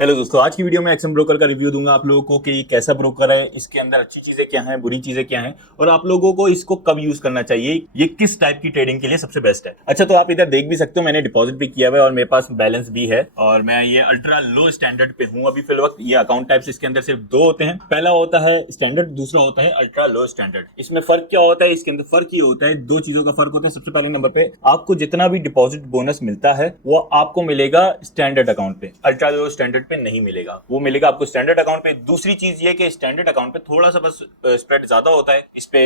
Hello दोस्तों, आज की वीडियो में एक्सएम ब्रोकर का रिव्यू दूंगा आप लोगों को कि ये कैसा ब्रोकर है, इसके अंदर अच्छी चीजें क्या हैं, बुरी चीजें क्या हैं और आप लोगों को इसको कब यूज करना चाहिए, ये किस टाइप की ट्रेडिंग के लिए सबसे बेस्ट है। अच्छा, तो आप इधर देख भी सकते हो, मैंने डिपॉजिट भी किया हुआ है और मेरे पास बैलेंस भी है और मैं ये अल्ट्रा लो स्टैंडर्ड पे हूँ अभी फिल वक्त। ये अकाउंट टाइप्स इसके अंदर सिर्फ दो होते हैं, पहला होता है स्टैंडर्ड, दूसरा होता है अल्ट्रा लो स्टैंडर्ड। इसमें फर्क क्या होता है? इसके अंदर फर्क ये होता है, दो चीजों का फर्क होता है। सबसे पहले नंबर पे आपको जितना भी डिपॉजिट बोनस मिलता है वो आपको मिलेगा स्टैंडर्ड अकाउंट पे, अल्ट्रा लो स्टैंडर्ड पे नहीं मिलेगा, वो मिलेगा आपको स्टैंडर्ड अकाउंट पे। दूसरी चीज ये कि स्टैंडर्ड अकाउंट पे थोड़ा सा बस स्प्रेड ज्यादा होता है, इस पे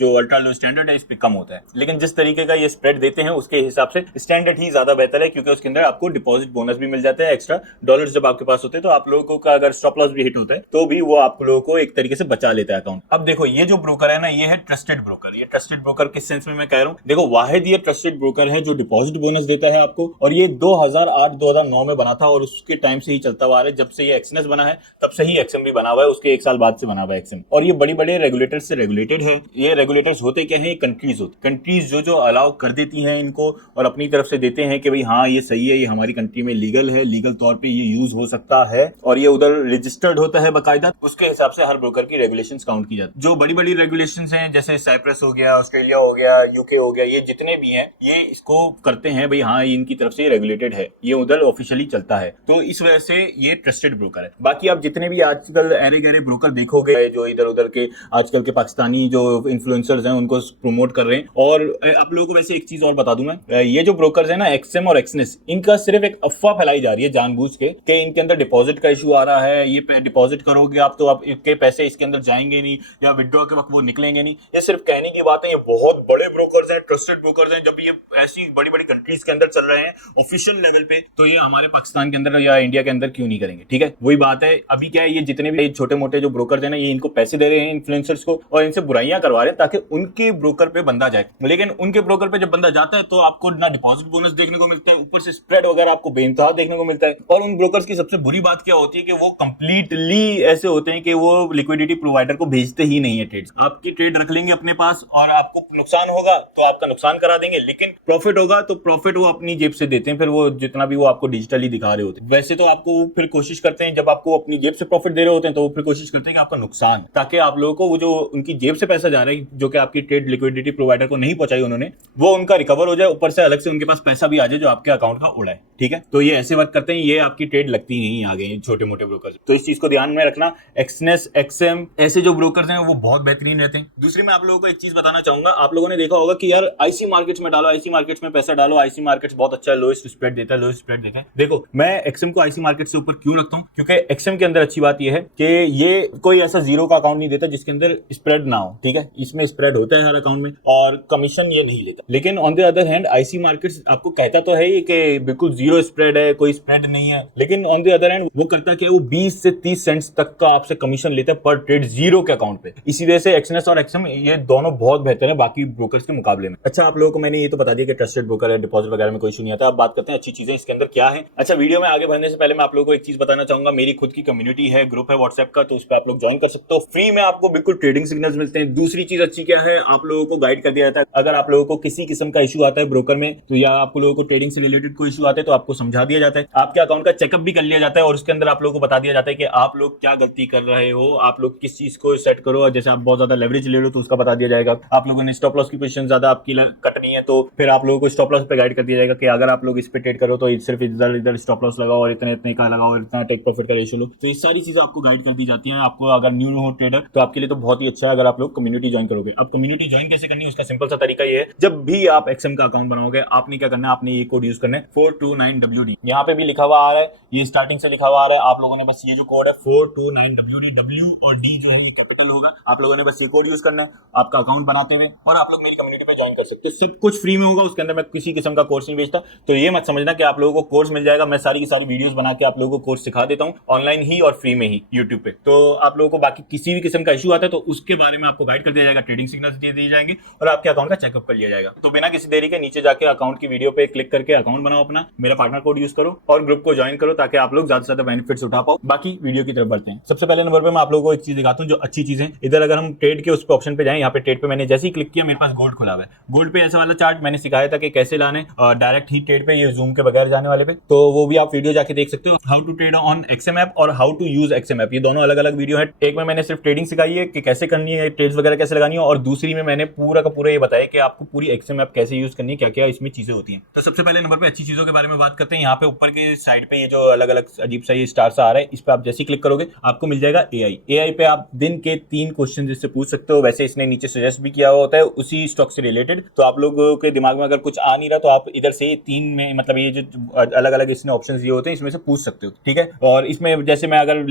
जो अल्ट्रा लो स्टैंडर्ड है इस पे कम होता है। लेकिन जिस तरीके का ये स्प्रेड देते हैं उसके हिसाब से स्टैंडर्ड ही ज्यादा बेहतर है, क्योंकि उसके अंदर आपको डिपॉजिट बोनस भी मिल जाता है, एक्स्ट्रा डॉलर्स जब आपके पास होते हैं तो आप लोगों का अगर स्टॉप लॉस भी हिट होता है तो भी वो आप लोगों को एक तरीके से बचा लेता है अकाउंट। अब देखो, ये जो ब्रोकर है ना, ये है ट्रस्टेड ब्रोकर। ये ट्रस्टेड ब्रोकर किस सेंस में मैं कह रहा हूँ, देखो वाहिद ये ट्रस्टेड ब्रोकर है जो डिपॉजिट बोनस देता है आपको, और ये 2008-2009 में बना था और उसके टाइम से ही चलता हुआ आ रहा है। जब से ये एक्सनेस बना है तब से ही एक्सएम भी बना हुआ है, उसके एक साल बाद से बना हुआ है एक्सएम। और ये बड़ी बड़े रेगुलेटर्स से रेगुलेटेड है। ये रेगुलेटर्स होते क्या है? कंट्रीज होते, कंट्रीज जो अलाउ कर देती हैं इनको और अपनी तरफ से देते हैं कि भाई हाँ ये सही है, ये हमारी कंट्री में लीगल है, लीगल तौर पे ये यूज हो सकता है और ये उधर रजिस्टर्ड होता है बाकायदा। उसके हिसाब से हर ब्रोकर की रेगुलेशंस काउंट की जाती है। जो बड़ी बड़ी रेगुलेशंस हैं जैसे साइप्रस हो गया, ऑस्ट्रेलिया हो गया, यूके हो गया, ये जितने भी हैं ये इसको करते हैं भाई हाँ इनकी तरफ से रेगुलेटेड है, ये उधर ऑफिशियली चलता है, तो इस वजह से ये ट्रस्टेड ब्रोकर है। बाकी आप जितने भी आजकल ऐरे गहरे ब्रोकर देखोगे जो इधर उधर के आजकल के पाकिस्तानी जो इन्फ्लुएंसर्स हैं उनको प्रमोट कर रहे हैं। और आप लोगों को वैसे एक चीज और बता दूं मैं, ये जो ब्रोकर्स है ना एक्सएम और एक्सनेस, इनका सिर्फ एक अफवाह फैलाई जा रही है जानबूझ के कि इनके अंदर डिपॉजिट का इशू आ रहा है, ये डिपॉजिट करोगे आप तो आपके पैसे इसके अंदर जाएंगे नहीं या विड्रॉ के वक्त वो निकलेंगे नहीं। ये सिर्फ कहने की बात है। ये बहुत बड़े ब्रोकर्स हैं, ट्रस्टेड ब्रोकर्स हैं। जब ये ऐसी बड़ी बड़ी कंट्रीज के अंदर चल रहे हैं ऑफिशियल लेवल पे, तो ये हमारे पाकिस्तान के अंदर या इंडिया के अंदर क्यों नहीं करेंगे? ठीक है, वही बात है। अभी क्या है, ये जितने भी छोटे मोटे जो ब्रोकर्स हैं ना, ये इनको पैसे दे रहे हैं इन्फ्लुएंसर्स को और इनसे बुराइयां करवा रहे हैं ताकि उनके ब्रोकर पे बंदा जाए। लेकिन उनके ब्रोकर पे जब बंदा जाता है तो आपको ना डिपॉजिट बोनस देखने को मिलता है, ऊपर से स्प्रेड वगैरह आपको बेइंतहा देखने को मिलता है। और उन ब्रोकर्स की सबसे बुरी बात क्या होती है कि वो कंप्लीटली ऐसे होते हैं कि वो लिक्विडिटी प्रोवाइडर को भेजते ही नहीं है ट्रेड्स। आपकी ट्रेड रख लेंगे अपने पास और आपको नुकसान होगा तो आपका नुकसान करा देंगे, लेकिन प्रॉफिट होगा तो प्रॉफिट वो अपनी जेब से देते हैं, फिर वो जितना भी वो आपको डिजिटली दिखा रहे होते हैं। वैसे तो आपको फिर कोशिश करते हैं, जब आपको अपनी जेब से प्रॉफिट दे रहे होते हैं तो वो फिर कोशिश करते हैं कि आपका नुकसान, ताकि आप लोगों को वो जो उनकी जेब से पैसा जा रहा है जो कि आपकी ट्रेड लिक्विडिटी प्रोवाइडर को नहीं पहुंचाई उन्होंने, वो उनका रिकवर हो जाए, ऊपर से अलग से उनके पास पैसा भी आ जाए जो आपके अकाउंट का उड़ा है। ठीक है, तो ये ऐसे वर्क करते हैं, ये आपकी ट्रेड लगती नहीं आगे छोटे मोटे ब्रोकर। तो इस चीज को ध्यान में रखना। एक्सनेस, एक्सएम, ऐसे जो ब्रोकर्स हैं वो बहुत बेहतरीन रहते हैं। दूसरी मैं आप लोगों को एक चीज बताना चाहूंगा, आप लोगों ने देखा होगा कि यार आईसी मार्केट्स में डालो, आईसी मार्केट्स में पैसा डालो, आईसी मार्केट्स बहुत अच्छा है, लोएस्ट स्प्रेड देता है, लोएस्ट स्प्रेड देता है। देखो मैं एक्सएम को आईसी मार्केट से ऊपर क्यों रखता हूं, क्योंकि एक्सएम के अंदर अच्छी बात यह है कि ये कोई ऐसा जीरो का अकाउंट नहीं देता जिसके अंदर स्प्रेड ना हो। ठीक है, इसमें स्प्रेड होता है हर अकाउंट में और कमीशन ये नहीं लेता। लेकिन on the other hand IC markets आपको कहता तो है कि बिल्कुल जीरो स्प्रेड है, कोई स्प्रेड नहीं है, लेकिन ऑन द अदर हैंड वो करता है कि वो 20 से 30 सेंट्स तक का आपसे कमीशन लेता है पर ट्रेड जीरो के अकाउंट पे। इसी वजह से एक्सनेस और एक्सएम ये दोनों बहुत बेहतर है बाकी ब्रोकर्स के मुकाबले में। अच्छा, आप लोगों को मैंने ये तो बता दिया कि ट्रस्टेड ब्रोकर है, डिपॉजिट वगैरह में कोई इशू नहीं आता। अब बात करते हैं अच्छी चीजें इसके अंदर क्या है। अच्छा, वीडियो में आगे बढ़ने से पहले मैं आप लोगों को एक चीज बताना चाहूंगा, मेरी खुद की कम्युनिटी है, ग्रुप है व्हाट्सएप का, तो उस पर आप लोग ज्वाइन कर सकते हो। फ्री में आपको बिल्कुल ट्रेडिंग सिग्नल्स मिलते हैं। दूसरी चीज अच्छी क्या है, आप लोगों को गाइड कर दिया जाता है। अगर आप लोगों को किसी किस्म का इशू आता है ब्रोकर में, तो या आप लोगों को ट्रेडिंग से रिलेटेड कोई इशू आता है तो आपको समझा दिया जाता है, आपके अकाउंट का चेकअप भी कर लिया जाता है और उसके अंदर आप लोगों को बता दिया जाता है कि आप लोग क्या गलती कर रहे हो, आप लोग किस चीज को सेट करो। और जैसे आप बहुत ज्यादा लेवरेज ले रहे हो तो उसका बता दिया जाएगा। आप लोगों ने स्टॉप लॉस की पोजीशन ज्यादा आपकी कटनी है तो फिर आप लोगों को स्टॉप लॉस पे गाइड कर दिया जाएगा कि अगर आप लोग इस पे ट्रेड करो तो सिर्फ इधर इधर स्टॉप लॉस लगाओ और इतने इतने का लगाओ और इतना टेक प्रॉफिट का रेशियो लो। तो ये सारी चीजें आपको गाइड कर दी जाती हैं। आपको अगर न्यू हो ट्रेडर तो आपके लिए तो बहुत ही अच्छा है अगर आप लोग कम्युनिटी ज्वाइन करोगे। अब कम्युनिटी ज्वाइन कैसे करनी है उसका सिंपल सा तरीका ये है, जब भी आप एक्सएम का अकाउंट बनाओगे आपने क्या करना है, आपने ये कोड यूज करना है 429WD। यहाँ पे भी लिखा हुआ आ रहा है, ये स्टार्टिंग से लिखा हुआ आ रहा है। आप लोगों ने बस ये जो कोड है 429WD, W और D जो है ये कैपिटल होगा, आप लोगों ने बस ये कोड यूज करना है आपका अकाउंट बनाते हुए और आप लोग मेरी कम्युनिटी पे ज्वाइन कर सकते हैं। सब कुछ फ्री में होगा, उसके अंदर मैं किसी किस्म का कोर्स नहीं बेचता, तो ये मत समझना कि आप लोगों को कोर्स मिल जाएगा। मैं सारी की सारी वीडियोस बना के आप लोगों को कोर्स सिखा देता हूँ ऑनलाइन ही और फ्री में ही यूट्यूब पे। तो आप लोगों को बाकी किसी भी किस्म का इशू आता है तो उसके बारे में आपको गाइड कर दिया जाएगा, ट्रेडिंग सिग्नल्स दे दिए जाएंगे और आपके अकाउंट का चेकअप कर लिया जाएगा। तो बिना किसी देरी के नीचे जाके अकाउंट की वीडियो पे क्लिक करके अकाउंट बनाओ अपना, मेरा पार्टनर कोड यूज करो और ग्रुप को ज्वाइन करो ताकि आप लोग ज्यादा से ज्यादा बेनिफिट्स उठा पाओ। बाकी वीडियो की तरफ बढ़ते हैं। सबसे पहले नंबर पे मैं आप लोगों को एक चीज दिखाता हूँ जो अच्छी चीज है। इधर अगर हम ट्रेड के उस पे ऑप्शन पे जाएं, यहाँ पे ट्रेड पे मैंने जैसे ही क्लिक किया मेरे पास गोल्ड खुला हुआ है। गोल्ड पे ऐसा वाला चार्ट मैंने सिखाया था कि कैसे लाने डायरेक्ट ही ट्रेड पे, ये जूम के बगैर जाने वाले पे, तो वो भी आप वीडियो जाके देख सकते हो। How to trade on XM app और how to use XM app, ये दोनों अलग अलग वीडियो है। एक में मैंने सिर्फ ट्रेडिंग सिखाई है कि कैसे करनी है, ट्रेड्स वगैरह कैसे लगानी है, और दूसरी में मैंने पूरा का पूरा ये बताया कि आपको पूरी एक्सएम ऐप कैसे यूज करनी है, क्या क्या इसमें चीजें होती हैं। तो सबसे पहले नंबर पे अच्छी चीजों के बारे में बात करते हैं। यहाँ पे ऊपर के साइड पे ये जो अलग अलग अजीब सा ये स्टार सा आ रहा है, इस पे आप जैसे क्लिक करोगे आपको मिल जाएगा एआई पे आप दिन के 3 क्वेश्चन जिससे पूछ सकते हो। वैसे इसने नीचे सजेस्ट भी किया हुआ होता है उसी स्टॉक से रिलेटेड, तो आप लोगों के दिमाग में अगर कुछ आ नहीं रहा तो आप इधर से 3 में मतलब ये जो अलग अलग इसने ऑप्शंस दिए होते हैं इसमें से पूछ सकते हो, ठीक है। और इसमें जैसे मैं अगर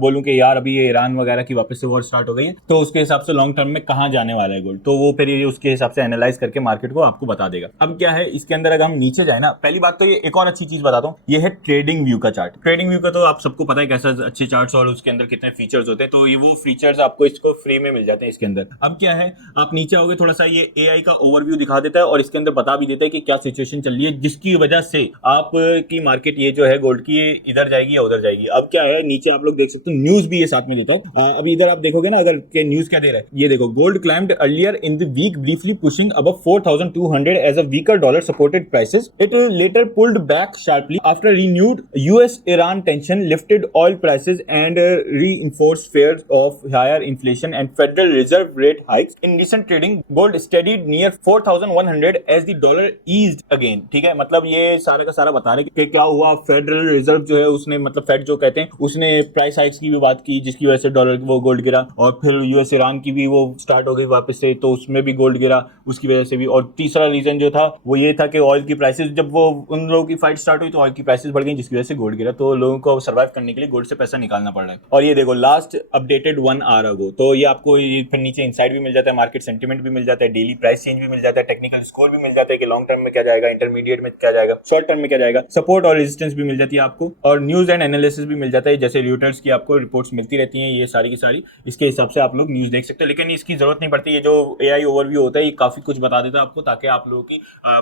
बोलूं कि यार अभी ये ईरान वगैरह की वापस से वॉर स्टार्ट हो गई है, तो उसके हिसाब से लॉन्ग टर्म में कहां जाने वाला है गोल्ड, तो वो फिर ये उसके हिसाब से एनालाइज करके मार्केट को आपको बता देगा। अब क्या है इसके अंदर, अगर हम नीचे जाए ना, पहली बात तो ये एक और अच्छी चीज बताता हूँ, ये है ट्रेडिंग व्यू का चार्ट। ट्रेडिंग व्यू का तो आप सबको पता है कैसा अच्छे चार्ट्स और उसके अंदर कितने फीचर्स होते हैं, तो ये वो फीचर्स आपको इसको फ्री में मिल जाते हैं इसके अंदर। अब क्या है, आप नीचे आओगे थोड़ा सा, ये एआई का ओवरव्यू दिखा देता है और इसके अंदर बता भी देता है कि क्या सिचुएशन चल रही है जिसकी वजह से आप की मार्केट ये जो है गोल्ड की इधर जाएगी या उधर जाएगी। अब क्या है नीचे आप लोग देख सकते हो न्यूज भी ये साथ में देता है। अभी इधर आप देखोगे ना, अगर के न्यूज क्या दे रहा है, ये देखो, gold climbed earlier in the week briefly pushing above 4200 as a weaker dollar supported prices, it later pulled back sharply after renewed US Iran tension lifted oil prices and reinforced fears of higher inflation and Federal Reserve rate hikes. In recent trading, gold steadied near 4,100 as the dollar eased again. ठीक है, मतलब ये सारा का सारा बता रहे कि क्या हुआ। फेडरल रिजर्व जो है उसने, मतलब फेड जो कहते हैं, उसने प्राइस हाइक्स की भी बात की जिसकी वजह से डॉलर वो गोल्ड गिरा, और फिर यूएस ईरान की भी वो स्टार्ट हो गई वापस से, तो उसमें भी गोल्ड गिरा उसकी वजह से भी। और तीसरा रीजन जो था वो ये था कि ऑयल की प्राइसेस, जब वो उन लोगों की फाइट स्टार्ट हुई तो ऑयल की प्राइसेस बढ़ गई जिसकी वजह से गोल्ड गिरा, तो लोगों को सर्वाइव करने के लिए गोल्ड से पैसा निकालना पड़ रहा है। और ये देखो लास्ट अपडेटेड 1 आवर अगो, तो ये आपको ये फिर नीचे इनसाइड भी मिल जाता है, मार्केट सेंटीमेंट भी मिल जाता है, डेली प्राइस चेंज भी मिल जाता है, टेक्निकल स्कोर भी मिल जाता है कि लॉन्ग टर्म में क्या जाएगा, इंटरमीडिएट में क्या जाएगा, शॉर्ट टर्म में क्या जाएगा, सपोर्ट और रेजिस्टेंस भी मिल जाती है आपको, और न्यूज एंड एनालिसिस भी मिल जाता है। जैसे रॉयटर्स की आपको रिपोर्ट्स मिलती रहती हैं, ये सारी की सारी इसके हिसाब से आप लोग न्यूज देख सकते हो। लेकिन इसकी जरूरत नहीं पड़ती, ये जो एआई ओवरव्यू होता है ये काफी कुछ बता देता है आपको, ताकि आप लोगों की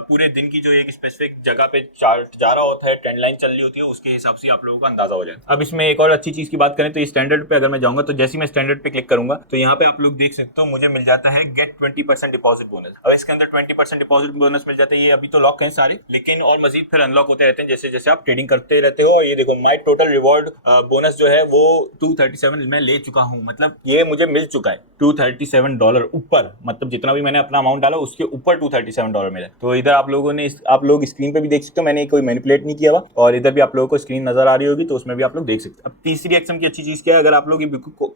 पूरे दिन की जो एक स्पेसिफिक जगह पे चार्ट जा रहा होता है, ट्रेंड लाइन चल रही होती है, उसके हिसाब से आप लोगों का अंदाजा हो जाए। अब इसमें एक और अच्छी चीज की बात करें तो ये स्टैंडर्ड पे अगर मैं जाऊंगा, तो जैसे मैं स्टैंडर्ड पे क्लिक करूंगा तो यहाँ पे आप लोग देख सकते हो मुझे मिल जाता है गेट 20% डिपॉजिट बोनस। अब इसके अंदर 20% डिपॉजिट बोनस मिल जाता है। ये अभी तो लॉक हैं सारे, लेकिन और मजीद फिर अनलॉक होते रहते हैं जैसे जैसे आप ट्रेडिंग करते रहते हो। और ये देखो माई टोटल रिवॉर्ड बोनस जो है वो 237 मैं ले चुका हूँ, मतलब ये मुझे मिल चुका है $237 ऊपर, मतलब जितना भी मैंने अपना अमाउंट डाला उसके ऊपर $237 मिला। तो इधर आप लोगों ने आप लोग स्क्रीन पे भी देख सकते हो, मैंने कोई मैनिपुलेट नहीं किया हुआ, और इधर भी आप लोगों को स्क्रीन नजर आ रही होगी तो उसमें भी आप लोग देख सकते हो। अब तीसरी एक्सएम की अच्छी चीज क्या है, अगर आप लोग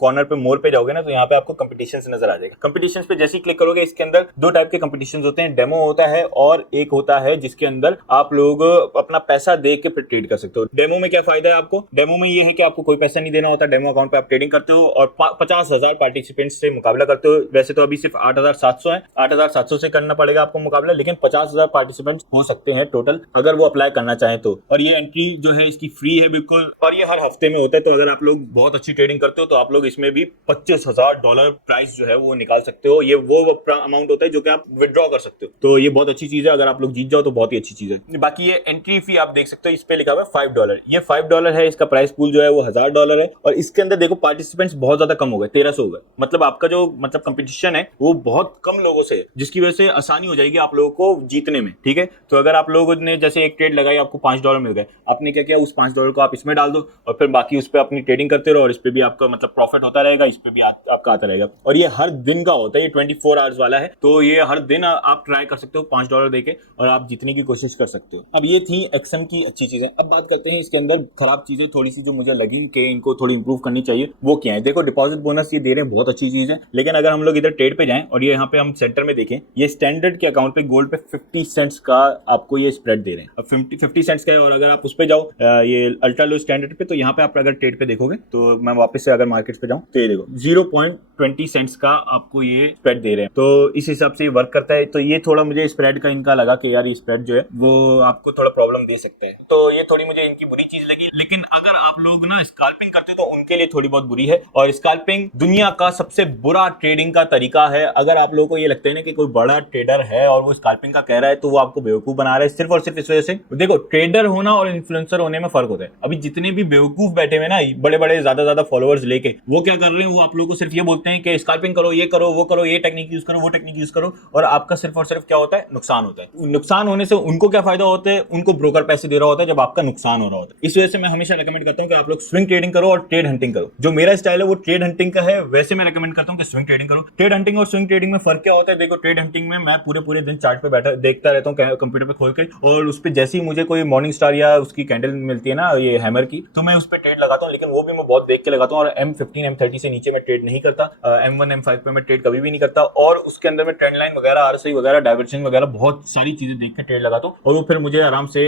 कॉर्नर पे मोर पे जाओगे ना तो यहाँ पे आपको कंपटीशन नजर आ जाएगा। कंपटीशन पे जैसे ही क्लिक करोगे इसके अंदर 2 टाइप के कंपटीशन होते हैं, डेमो होता है और एक होता है जिसके अंदर आप लोग अपना पैसा दे के ट्रेड कर सकते हो। डेमो में क्या फायदा है आपको, डेमो में ये है कि आपको कोई पैसा नहीं देना होता, डेमो अकाउंट पे आप ट्रेडिंग करते हो और 50,000 पार्टिसिपेंट्स से मुकाबला करते हो। वैसे तो अभी सिर्फ 8,700 है, 8,700 से करना पड़ेगा आपको मुकाबला, लेकिन 50,000 पार्टिसिपेंट्स हो सकते हैं टोटल अगर वो अप्लाई करना चाहे तो। और ये एंट्री जो है इसकी फ्री है बिल्कुल, और ये हर हफ्ते में होता है। तो अगर आप लोग बहुत अच्छी ट्रेडिंग करते हो तो आप लोग इसमें भी $25,000 प्राइस जो है वो निकाल सकते हो। ये वो अमाउंट होता है जो कि आप विड्रॉ कर सकते हो, तो ये बहुत अच्छी चीज है। अगर आप लोग जीत जाओ तो बहुत ही अच्छी चीज है। बाकी ये एंट्री फी आप देख सकते हो, इस पे लिखा हुआ है $5, ये $5 है। इसका प्राइस पूल जो है वो $1,000 है, और इसके अंदर देखो पार्टिसिपेंट्स बहुत ज्यादा कम हो गए, 1300 हो गए। मतलब आपका जो मतलब कंपटीशन है वो बहुत कम लोगों से है, जिसकी वजह से आसानी हो जाएगी आप लोगों को जीतने में, ठीक है। तो अगर आप लोगों ने जैसे एक ट्रेड लगाई, आपको $5 मिल गए, आपने क्या किया, उस $5 को आप इसमें डाल दो और फिर बाकी उस पर अपनी ट्रेडिंग करते रहो, और इस पे भी आपका मतलब प्रॉफिट होता रहेगा, इस पे भी आपका आता रहेगा। और ये हर दिन का होता है, ये 24 आवर्स वाला है, तो ये हर दिन आप ट्राई कर सकते हो $5 देके, और आप जीतने की कोशिश कर सकते हो। अब ये थी एक्सएम की अच्छी चीजें। अब बात करते हैं इसके अंदर खराब चीजें थोड़ी सी जो मुझे लगी कि इनको थोड़ी इंप्रूव करनी चाहिए, वो क्या है। देखो डिपॉजिट बोनस ये दे रहे हैं, बहुत अच्छी चीज है, लेकिन अगर हम लोग इधर ट्रेड पे जाएं और ये यहाँ पे हम सेंटर में देखें, ये स्टैंडर्ड के अकाउंट पे गोल्ड पे 50 सेंट्स का आपको ये स्प्रेड दे रहे हैं। अब 50 सेंट्स का है, और अगर आप उस पे जाओ ये अल्ट्रा लो स्टैंडर्ड पे, तो यहाँ पे आप अगर ट्रेड पे देखोगे, तो मैं वापस से अगर मार्केट पे जाऊं तो ये देखो 0.20 सेंट्स का आपको ये स्प्रेड दे रहे हैं, तो इस हिसाब से ये वर्क करता है। तो ये थोड़ा मुझे स्प्रेड का इनका लगा कि यार ये स्प्रेड जो है वो आपको थोड़ा प्रॉब्लम दे सकते हैं, तो ये थोड़ी मुझे इनकी बुरी चीज लगी। लेकिन अगर आप लोग ना स्कैल्पिंग करते हो तो उनके लिए थोड़ी बहुत बुरी है, और स्कैल्पिंग दुनिया का सबसे बुरा ट्रेडिंग का तरीका है। अगर आप लोगों को ये लगता है ना कि कोई बड़ा ट्रेडर है और वो स्कैल्पिंग का कह रहा है, तो वो आपको बेवकूफ बना रहा है, सिर्फ और सिर्फ इस वजह से। देखो ट्रेडर होना और इन्फ्लुएंसर होने में फर्क होता है। अभी जितने भी बेवकूफ बैठे हुए ना बड़े बड़े ज्यादा फॉलोअर्स लेके, वो क्या कर रहे हैं, वो आप लोगों को सिर्फ ये बोलते हैं कि स्कैल्पिंग करो, ये करो, वो करो, ये टेक्निक यूज करो, वो टेक्निक यूज करो, और आपका सिर्फ और सिर्फ क्या होता है, नुकसान होता है। नुकसान होने से उनको क्या फायदा होता है, उनको ब्रोकर पैसे दे रहा होता है जब आपका नुकसान हो रहा होता है। इस वजह से मैं हमेशा रेकमेंड करता हूँ कि आप लोग स्विंग ट्रेडिंग करो और ट्रेड हंटिंग करो। जो मेरा स्टाइल है वो ट्रेड हंटिंग का है, वैसे मैं रेकमेंड करता हूँ कि स्विंग ट्रेडिंग करो। ट्रेड हंटिंग और स्विंग ट्रेडिंग में फर्क क्या होता है? देखो, ट्रेड हंटिंग में मैं पूरे पूरे दिन चार्ट पे बैठा देखता रहता हूँ कंप्यूटर पे खोल के, और उस पर जैसे ही मुझे कोई मॉर्निंग स्टार या उसकी कैंडल मिलती है ना, ये हैमर की, तो मैं उस पर ट्रेड लगाता हूँ। लेकिन वो भी मैं बहुत देख के लगाता हूँ, और M15 M30 से नीचे मैं ट्रेड नहीं करता। M1 M5 पे मैं ट्रेड कभी भी नहीं करता, और उसके अंदर मैं ट्रेंड लाइन वगैरह, RSI वगैरह, डाइवर्जेंस वगैरह बहुत सारी चीजें देख के ट्रेड लगाता हूँ, और वो फिर मुझे आराम से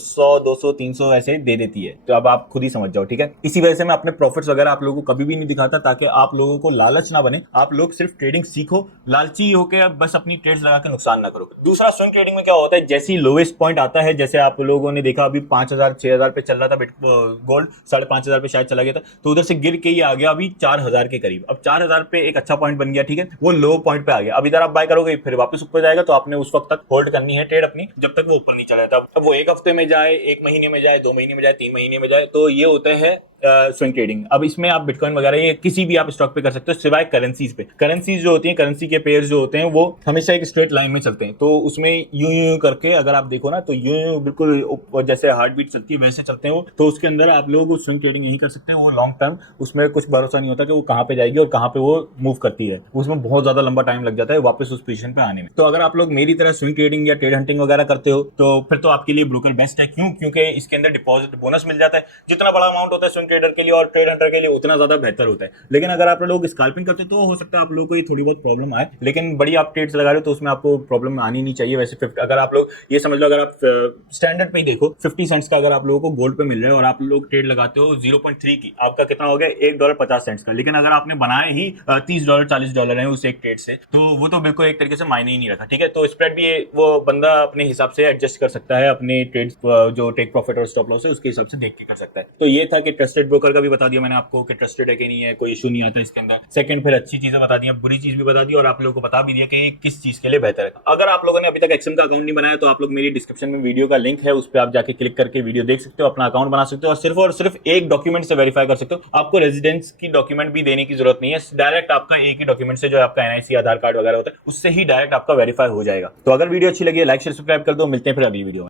100 200 300 ऐसे दे देती है। तो अब आप खुद ही समझ जाओ, ठीक है। इसी वजह से मैं अपने प्रॉफिट्स वगैरह आप लोगों को कभी भी नहीं दिखाता, ताकि आप लोगों को लालच ना बने। आप लोग सिर्फ ट्रेडिंग सीखो, लालची होकर बस अपनी ट्रेड्स लगा के नुकसान ना करो। दूसरा, स्विंग ट्रेडिंग में क्या होता है, जैसे ही लोवेस्ट पॉइंट आता है, जैसे आप लोगों ने देखा अभी 5000 6000 पे चल रहा था गोल्ड, 5500 पे शायद चला गया था, तो उधर से गिर के ही आ गया अभी 4000 के करीब। अब 4000 पे एक अच्छा पॉइंट बन गया, ठीक है, वो लो पॉइंट पे आ गया। अब इधर आप बाय करोगे, फिर वापस ऊपर जाएगा, तो आपने उस वक्त तक होल्ड करनी है ट्रेड अपनी, जब तक वो ऊपर नहीं चला जाता। अब वो एक हफ्ते में जाए, एक महीने में जाए, 2 महीने में जाए, 3 महीने में जाए, तो ये होता है स्विंग ट्रेडिंग। अब इसमें आप बिटकॉइन वगैरह ये किसी भी आप स्टॉक पे कर सकते हो, सिवाय करेंसीज पे। करेंसीज जो होती हैं, करेंसी के पेयर जो होते हैं, वो हमेशा एक स्ट्रेट लाइन में चलते हैं, तो उसमें यूं यूं करके अगर आप देखो ना, तो यूं बिल्कुल जैसे हार्ट बीट चलती है वैसे चलते हैं वो। तो उसके अंदर आप लोग स्विंग ट्रेडिंग यही कर सकते हैं। वो लॉन्ग टर्म, उसमें कुछ भरोसा नहीं होता कि वो कहाँ पे जाएगी और कहाँ पे वो मूव करती है, उसमें बहुत ज्यादा लंबा टाइम लग जाता है वापस उस पोजीशन पे आने में। तो अगर आप लोग मेरी तरह स्विंग ट्रेडिंग या ट्रेड हंटिंग वगैरह करते हो, तो फिर तो आपके लिए ब्रोकर बेस्ट है। क्यों? क्योंकि इसके अंदर डिपॉजिट बोनस मिल जाता है। जितना बड़ा अमाउंट होता है स्विंग ट्रेडर के लिए और ट्रेड हंटर के लिए, उतना ज्यादा बेहतर होता है। लेकिन अगर आप लोग स्कैल्पिंग करते तो हो सकता है आप लोगों को ये थोड़ी बहुत प्रॉब्लम आए, लेकिन बड़ी आप ट्रेड्स लगा रहे हो तो उसमें आपको प्रॉब्लम आनी नहीं चाहिए। वैसे अगर आप लोग ये समझ लो, अगर आप स्टैंडर्ड पे ही देखो, 50 सेंट्स का अगर आप लोगों को गोल्ड पे मिल रहा है और आप लोग ट्रेड लगाते हो 0.3 की, आपका कितना हो गया? $1.50 का। लेकिन अगर आपने बनाए ही $30 $40 है उस एक ट्रेड से, तो वो तो बिल्कुल एक तरीके से मायने ही नहीं रखा, ठीक है। तो स्प्रेड भी वो बंदा अपने हिसाब से एडजस्ट कर सकता है, अपने ट्रेड जो टेक प्रॉफिट और स्टॉप लॉस है उसके हिसाब से देख के कर सकता है। तो ये था कि ट्रस्टेड ब्रोकर का भी बता दिया मैंने आपको कि ट्रस्टेड है कि नहीं है, कोई इशू नहीं आता इसके अंदर। सेकंड, फिर अच्छी चीजें बता दी, बुरी चीज भी बता दी, और आप लोगों को बता भी दिया कि किस चीज के लिए बेहतर है। अगर आप लोगों ने अभी तक एक्सएम का अकाउंट नहीं बनाया, तो आप लोग मेरी डिस्क्रिप्शन में वीडियो का लिंक है, उस पर आप जाके क्लिक करके वीडियो देख सकते हो, अपना अकाउंट बना सकते हो, और सिर्फ एक डॉक्यूमेंट से वेरीफाई कर सकते हो। आपको रेजिडेंस की डॉक्यूमेंट भी देने की जरूरत नहीं है, डायरेक्ट आपका एक ही डॉक्यूमेंट से, जो आपका NIC आधार कार्ड वगैरह होता है, उससे ही डायरेक्ट आपका वेरीफाई हो जाएगा। तो अगर वीडियो अच्छी लगी है, लाइक शेयर सब्सक्राइब कर दो। मिलते हैं फिर अगली वीडियो में।